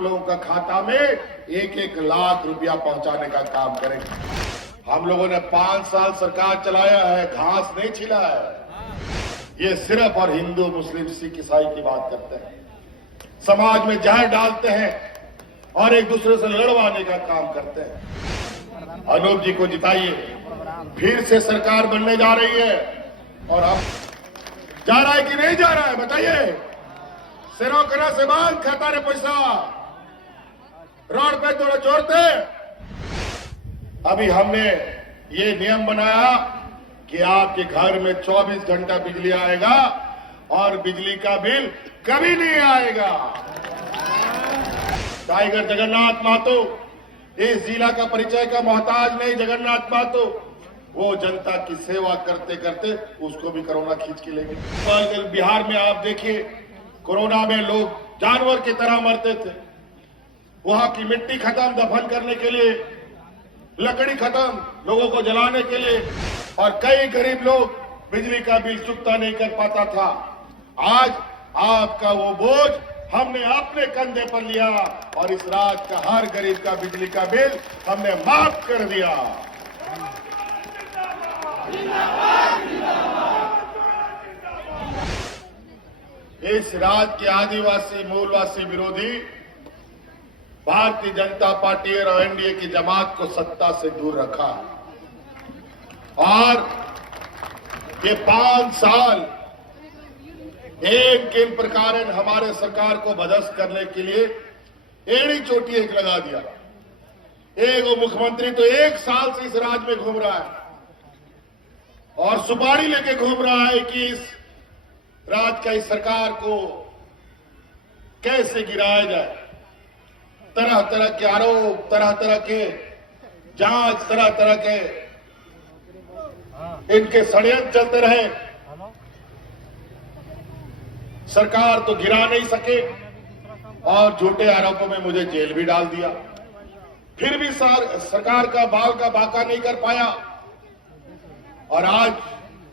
आप लोगों का खाता में 1-1 लाख रुपया पहुंचाने का काम करेंगे। हम लोगों ने 5 साल सरकार चलाया है, घास नहीं छिला है। ये सिर्फ और हिंदू मुस्लिम सिख ईसाई की बात करते हैं, समाज में जहर डालते हैं और एक दूसरे से लड़वाने का काम करते हैं। अनूप जी को जिताइए, फिर से सरकार बनने जा रही है। और अब जा रहा है कि नहीं जा रहा है बताइए? सिरों करा से बांध खाता रे पैसा, रोड पे थोड़ा छोड़ते। अभी हमने ये नियम बनाया कि आपके घर में 24 घंटा बिजली आएगा और बिजली का बिल कभी नहीं आएगा। टाइगर जगन्नाथ महतो इस जिला का परिचय का मोहताज नहीं। जगन्नाथ महतो वो जनता की सेवा करते करते उसको भी कोरोना खींच के लेंगे। कल बिहार में आप देखिए, कोरोना में लोग जानवर की तरह मरते थे। वहां की मिट्टी खत्म दफन करने के लिए, लकड़ी खत्म लोगों को जलाने के लिए, और कई गरीब लोग बिजली का बिल चुकता नहीं कर पाता था। आज आपका वो बोझ हमने अपने कंधे पर लिया और इस राज्य का हर गरीब का बिजली का बिल हमने माफ कर दिया। इस राज्य के आदिवासी मूलवासी विरोधी भारतीय जनता पार्टी और एनडीए की जमात को सत्ता से दूर रखा और ये 5 साल एक किन प्रकार हमारे सरकार को बदस्त करने के लिए एड़ी चोटी एक लगा दिया। एक वो मुख्यमंत्री तो 1 साल से इस राज्य में घूम रहा है और सुपारी लेके घूम रहा है कि इस राज्य का इस सरकार को कैसे गिराया जाए। तरह तरह के आरोप, तरह तरह के जांच, तरह तरह के इनके षड्यंत्र चलते रहे। सरकार तो गिरा नहीं सके और झूठे आरोपों में मुझे जेल भी डाल दिया। फिर भी सरकार का बाल का बाका नहीं कर पाया और आज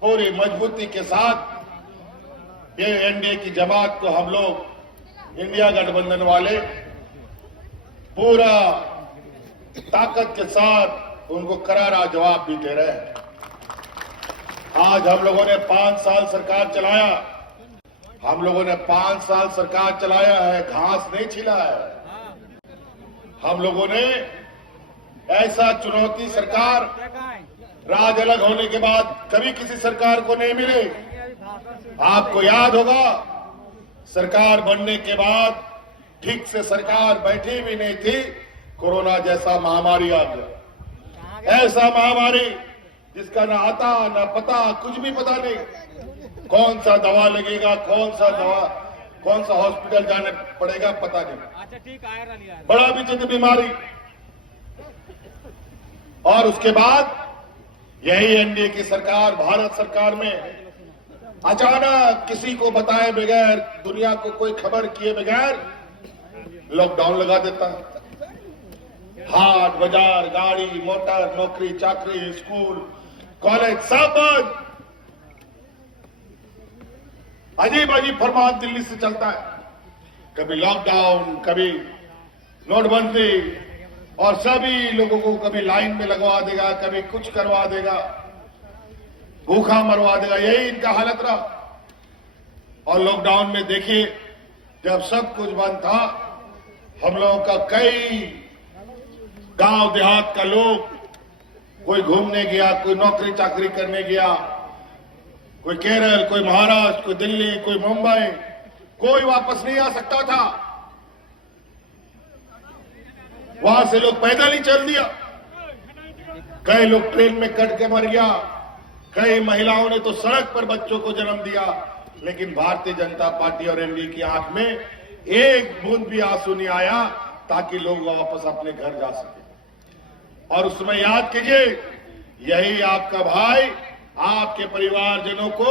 पूरी मजबूती के साथ ये एनडीए की जमात को हम लोग इंडिया गठबंधन वाले पूरा ताकत के साथ उनको करारा जवाब भी दे रहे हैं। आज हम लोगों ने 5 साल सरकार चलाया, हम लोगों ने 5 साल सरकार चलाया है, घास नहीं छिला है। हम लोगों ने ऐसा चुनौती सरकार राज अलग होने के बाद कभी किसी सरकार को नहीं मिली। आपको याद होगा, सरकार बनने के बाद ठीक से सरकार बैठी भी नहीं थी, कोरोना जैसा महामारी आ गया। ऐसा महामारी जिसका ना आता ना पता, कुछ भी पता नहीं। कौन सा दवा लगेगा, कौन सा हॉस्पिटल जाने पड़ेगा, पता नहीं। बड़ा विचित्र बीमारी। और उसके बाद यही एनडीए की सरकार, भारत सरकार में अचानक किसी को बताए बगैर, दुनिया को कोई खबर किए बगैर लॉकडाउन लगा देता है। हाट बाजार, गाड़ी मोटर, नौकरी चाकरी, स्कूल कॉलेज सब बंद। अजीब अजीब फरमान दिल्ली से चलता है, कभी लॉकडाउन, कभी नोटबंदी, और सभी लोगों को कभी लाइन में लगवा देगा, कभी कुछ करवा देगा, भूखा मरवा देगा। यही इनका हालत रहा। और लॉकडाउन में देखिए, जब सब कुछ बंद था, हम लोगों का कई गांव देहात का लोग, कोई घूमने गया, कोई नौकरी चाकरी करने गया, कोई केरल, कोई महाराष्ट्र, कोई दिल्ली, कोई मुंबई, कोई वापस नहीं आ सकता था। वहां से लोग पैदल ही चल दिया। कई लोग ट्रेन में कट के मर गया, कई महिलाओं ने तो सड़क पर बच्चों को जन्म दिया। लेकिन भारतीय जनता पार्टी और एनडीए की आंख में एक बूंद भी आंसू नहीं आया ताकि लोग वापस अपने घर जा सके। और उसमें याद कीजिए, यही आपका भाई आपके परिवारजनों को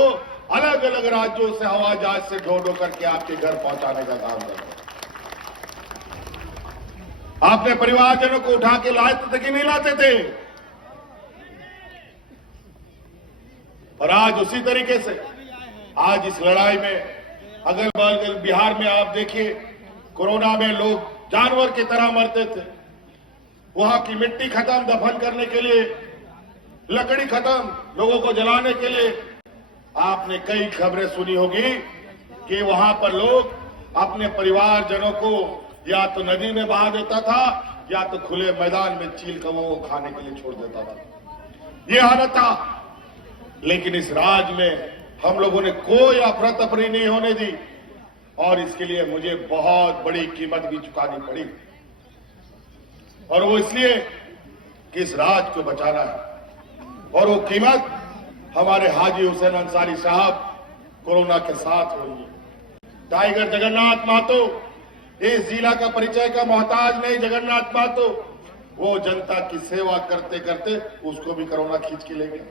अलग अलग राज्यों से हवाई जहाज से ढो करके आपके घर पहुंचाने का काम करता है। आपने परिवारजनों को उठा के लाते थे कि नहीं लाते थे? और आज उसी तरीके से आज इस लड़ाई में अगल बगल बिहार में आप देखिए, कोरोना में लोग जानवर की तरह मरते थे। वहां की मिट्टी खत्म, दफन करने के लिए लकड़ी खत्म, लोगों को जलाने के लिए। आपने कई खबरें सुनी होगी कि वहां पर लोग अपने परिवारजनों को या तो नदी में बहा देता था या तो खुले मैदान में चील कौओं को खाने के लिए छोड़ देता था। ये हालत था। लेकिन इस राज में हम लोगों ने कोई अफरा तफरी नहीं होने दी और इसके लिए मुझे बहुत बड़ी कीमत भी चुकानी पड़ी। और वो इसलिए कि इस राज को बचाना है और वो कीमत हमारे हाजी हुसैन अंसारी साहब कोरोना के साथ हुई है। टाइगर जगन्नाथ महतो इस जिला का परिचय का मोहताज नहीं। जगन्नाथ महतो वो जनता की सेवा करते करते उसको भी कोरोना खींच के ले गया।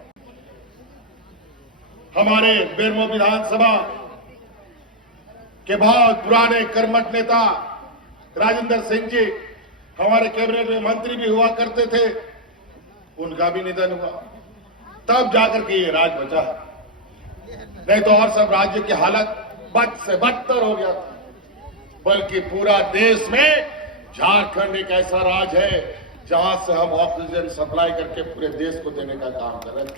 हमारे बेरमो विधानसभा के बहुत पुराने कर्मठ नेता राजेंद्र सिंह जी हमारे कैबिनेट में मंत्री भी हुआ करते थे, उनका भी निधन हुआ। तब जाकर के ये राज बचा, नहीं तो और सब राज्य की हालत बद से बदतर हो गया था। बल्कि पूरा देश में झारखंड एक ऐसा राज है जहां से हम ऑक्सीजन सप्लाई करके पूरे देश को देने का काम कर रहे हैं।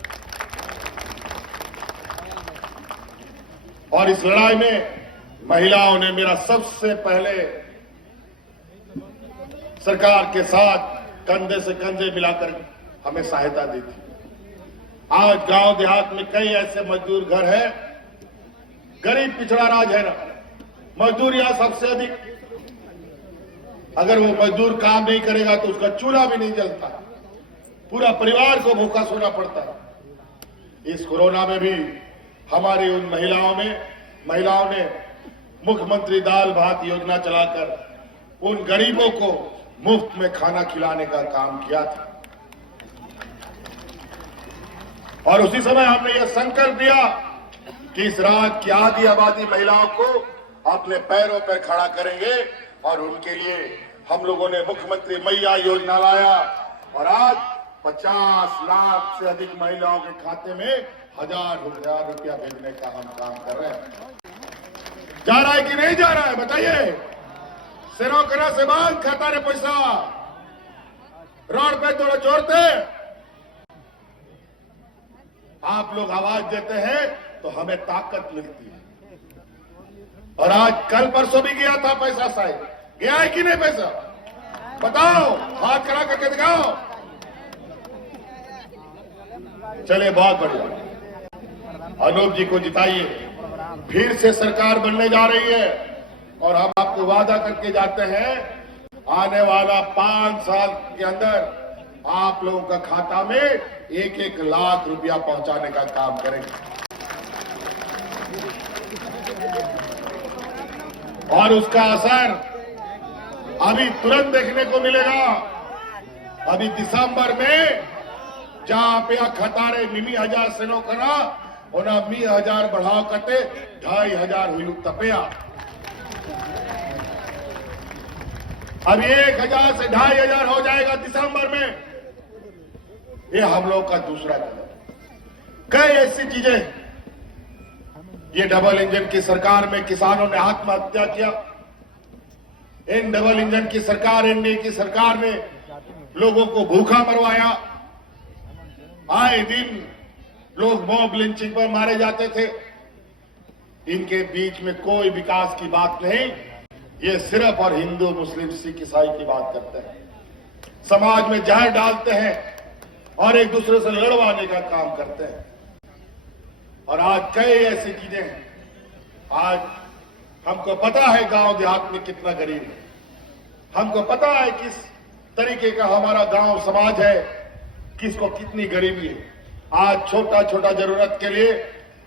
और इस लड़ाई में महिलाओं ने मेरा सबसे पहले सरकार के साथ कंधे से कंधे मिलाकर हमें सहायता दी थी। आज गांव देहात में कई ऐसे मजदूर घर हैं, गरीब पिछड़ा राज है ना, मजदूर यहां सबसे अधिक। अगर वो मजदूर काम नहीं करेगा तो उसका चूल्हा भी नहीं जलता, पूरा परिवार को भूखा सोना पड़ता है। इस कोरोना में भी हमारी उन महिलाओं ने मुख्यमंत्री दाल भात योजना चलाकर उन गरीबों को मुफ्त में खाना खिलाने का काम किया था। और उसी समय हमने यह संकल्प दिया कि इस राज्य की आधी आबादी महिलाओं को अपने पैरों पर खड़ा करेंगे और उनके लिए हम लोगों ने मुख्यमंत्री मैया योजना लाया और आज 50 लाख से अधिक महिलाओं के खाते में हजार रुपया भेजने का हम काम कर रहे हैं। जा रहा है कि नहीं जा रहा है बताइए? सिरों करा से बांध खाता रे पैसा रोड पे थोड़ा जोड़ते। आप लोग आवाज देते हैं तो हमें ताकत मिलती है। और आज कल परसों भी गया था पैसा साहब, गया है कि नहीं पैसा? बताओ, हाथ खड़ा करके दिखाओ। चले, बहुत बढ़िया। अनूप जी को जिताइए, फिर से सरकार बनने जा रही है और हम आपको वादा करके जाते हैं आने वाला 5 साल के अंदर आप लोगों का खाता में 1-1 लाख रुपया पहुंचाने का काम करेंगे। और उसका असर अभी तुरंत देखने को मिलेगा। अभी दिसंबर में जहां पे खतारे 2,000 से नो करा और 2,000 बढ़ाव करते 2,500 हुई तपया। अब 1,000 से 2,500 हो जाएगा दिसंबर में। ये हम लोग का दूसरा कदम। कई ऐसी चीजें, ये डबल इंजन की सरकार में किसानों ने आत्महत्या किया। इन डबल इंजन की सरकार, एनडीए की सरकार ने लोगों को भूखा मरवाया। आए दिन लोग मॉब लिंचिंग पर मारे जाते थे। इनके बीच में कोई विकास की बात नहीं, ये सिर्फ और हिंदू मुस्लिम सिख ईसाई की बात करते हैं। समाज में जहर डालते हैं और एक दूसरे से लड़वाने का काम करते हैं। और आज कई ऐसी चीजें हैं। आज हमको पता है गांव देहात में कितना गरीब है, हमको पता है किस तरीके का हमारा गांव समाज है, किसको कितनी गरीबी है। आज छोटा छोटा जरूरत के लिए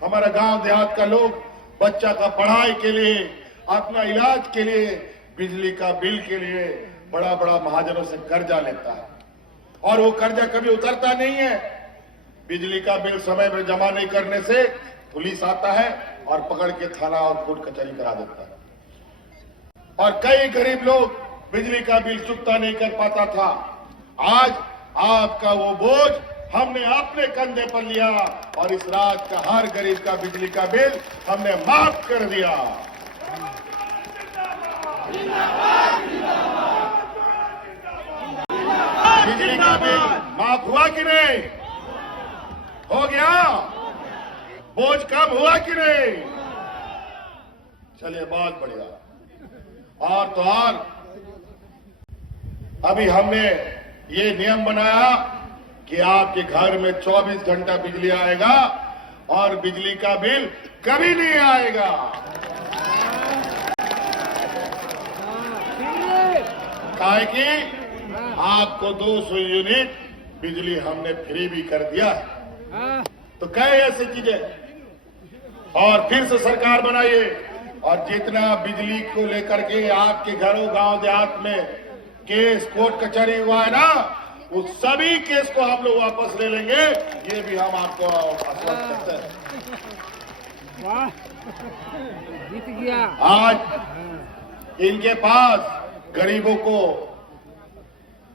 हमारा गांव देहात का लोग बच्चा का पढ़ाई के लिए, अपना इलाज के लिए, बिजली का बिल के लिए बड़ा बड़ा महाजनों से कर्जा लेता है और वो कर्जा कभी उतरता नहीं है। बिजली का बिल समय पर जमा नहीं करने से पुलिस आता है और पकड़ के थाना और कोर्ट कचहरी करा देता है। और कई गरीब लोग बिजली का बिल चुकता नहीं कर पाता था। आज आपका वो बोझ हमने अपने कंधे पर लिया और इस राज्य का हर गरीब का बिजली का बिल हमने माफ कर दिया। बिजली का बिल माफ हुआ कि नहीं? हो गया? बोझ कम हुआ कि नहीं? चलिए, बहुत बढ़िया। और तो और अभी हमने ये नियम बनाया कि आपके घर में 24 घंटा बिजली आएगा और बिजली का बिल कभी नहीं आएगा। काहे कि आपको 200 यूनिट बिजली हमने फ्री भी कर दिया है। तो कई ऐसी चीजें। और फिर से सरकार बनाइए और जितना बिजली को लेकर के आपके घरों गांव देहात में केस कोर्ट कचहरी हुआ है ना, उस सभी केस को हम लोग वापस ले लेंगे। ये भी हम आपको आश्वस्त करते हैं। वाह, जीत गया। आज इनके पास गरीबों को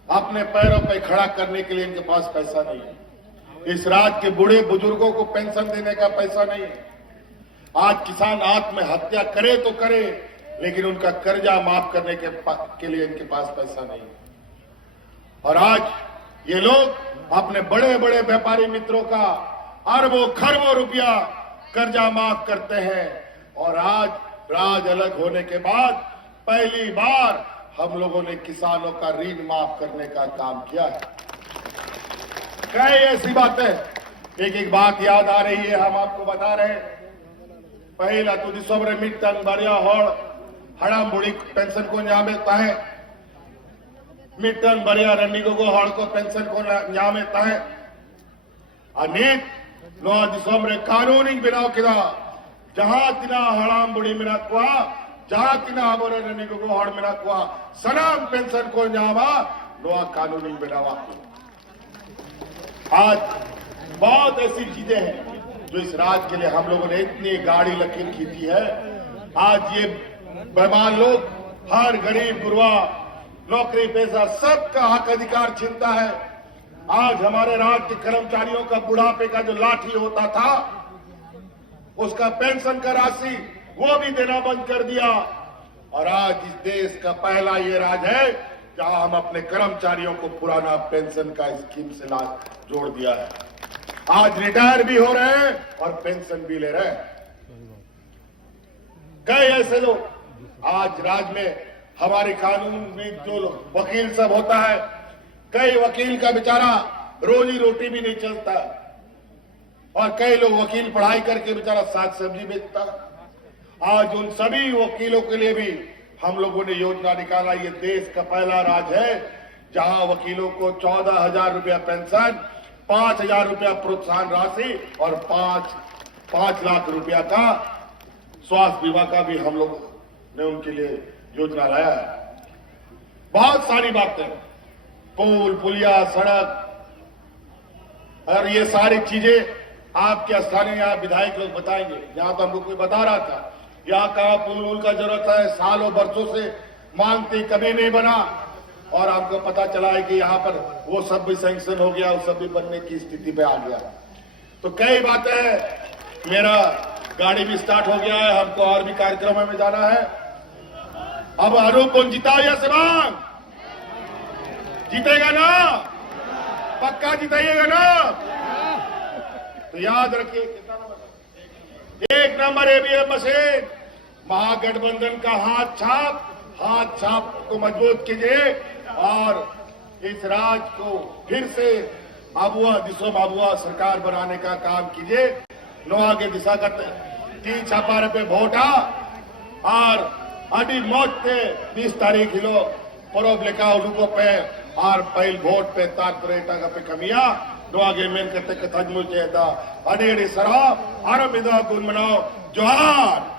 अपने पैरों पर खड़ा करने के लिए इनके पास पैसा नहीं है। इस राज्य के बूढ़े बुजुर्गों को पेंशन देने का पैसा नहीं है। आज किसान आत्महत्या करे तो करे, लेकिन उनका कर्जा माफ करने के लिए इनके पास पैसा नहीं है। और आज ये लोग अपने बड़े बड़े व्यापारी मित्रों का अरबों खरबों रुपया कर्जा माफ करते हैं। और आज राज अलग होने के बाद पहली बार हम लोगों ने किसानों का ऋण माफ करने का काम किया है। कई ऐसी बातें, एक एक बात याद आ रही है, हम आपको बता रहे हैं। पहला तो दिसंबर मिट्टन बरिया होड़ हड़ाम बुढ़ी पेंशन को न्यामेता है। मिट्टन बरिया रनिगो को होड़ को पेंशन को न्यामेता है। अनेक 9 दिसंबर कानूनी बनाव किया जहां तिना हड़ाम बुढ़ी मिना कुआ जहां तिना हमारे रनिगो को होड़ मिना कुआ सनाम पेंशन को न्यामा नोआ कानूनी बनावा। आज बहुत ऐसी चीजें हैं जो इस राज्य के लिए हम लोगों ने इतनी गाड़ी लकीर खींची है। आज ये बेईमान लोग हर गरीब गुरबा नौकरी पेशा सबका हक अधिकार छीनता है। आज हमारे राज्य के कर्मचारियों का बुढ़ापे का जो लाठी होता था, उसका पेंशन का राशि वो भी देना बंद कर दिया। और आज इस देश का पहला ये राज्य है जहां हम अपने कर्मचारियों को पुराना पेंशन का स्कीम से जोड़ दिया है। आज रिटायर भी हो रहे हैं और पेंशन भी ले रहे हैं। कई ऐसे लोग आज राज्य में हमारे कानून में जो वकील सब होता है, कई वकील का बेचारा रोजी रोटी भी नहीं चलता। और कई लोग वकील पढ़ाई करके बेचारा साग सब्जी बेचता। आज उन सभी वकीलों के लिए भी हम लोगों ने योजना निकाला। ये देश का पहला राज्य है जहां वकीलों को 14,000 रुपया पेंशन, 5,000 रुपया प्रोत्साहन राशि और 5 लाख रुपया का स्वास्थ्य बीमा का भी हम लोग ने उनके लिए योजना लाया है। बहुत सारी बातें, पुल पुलिया सड़क और ये सारी चीजें आपके स्थानीय आप विधायक लोग बताएंगे। यहां तो हमको कोई बता रहा था यहाँ कहा पुल का जरूरत है, सालों बरसों से मांग थी, कभी नहीं बना। और हमको पता चला है कि यहाँ पर वो सब भी सैंक्शन हो गया, वो सब भी बनने की स्थिति पे आ गया। तो कई बातें हैं। मेरा गाड़ी भी स्टार्ट हो गया है, हमको और भी कार्यक्रमों में जाना है। अब अनूप कौन जीता या शिवांग जीतेगा ना? पक्का जिताइएगा ना? तो याद रखिए, 1 नंबर ईवीएम मशीन, महागठबंधन का हाथ छाप को मजबूत कीजिए और इस राज्य को फिर से आबुआ सरकार बनाने का काम कीजिए। नोआ के दिशा का 3 छापा पे वोटा और अभी मौत पे 20 तारीख हिलो परोब लेका उनको पे और पहल वोट पे तात्पर्य पे कमिया नोआगे मेन करते कथा मुझे अडेड़ी सरा आरो विधा गुण मनाओ जोहार।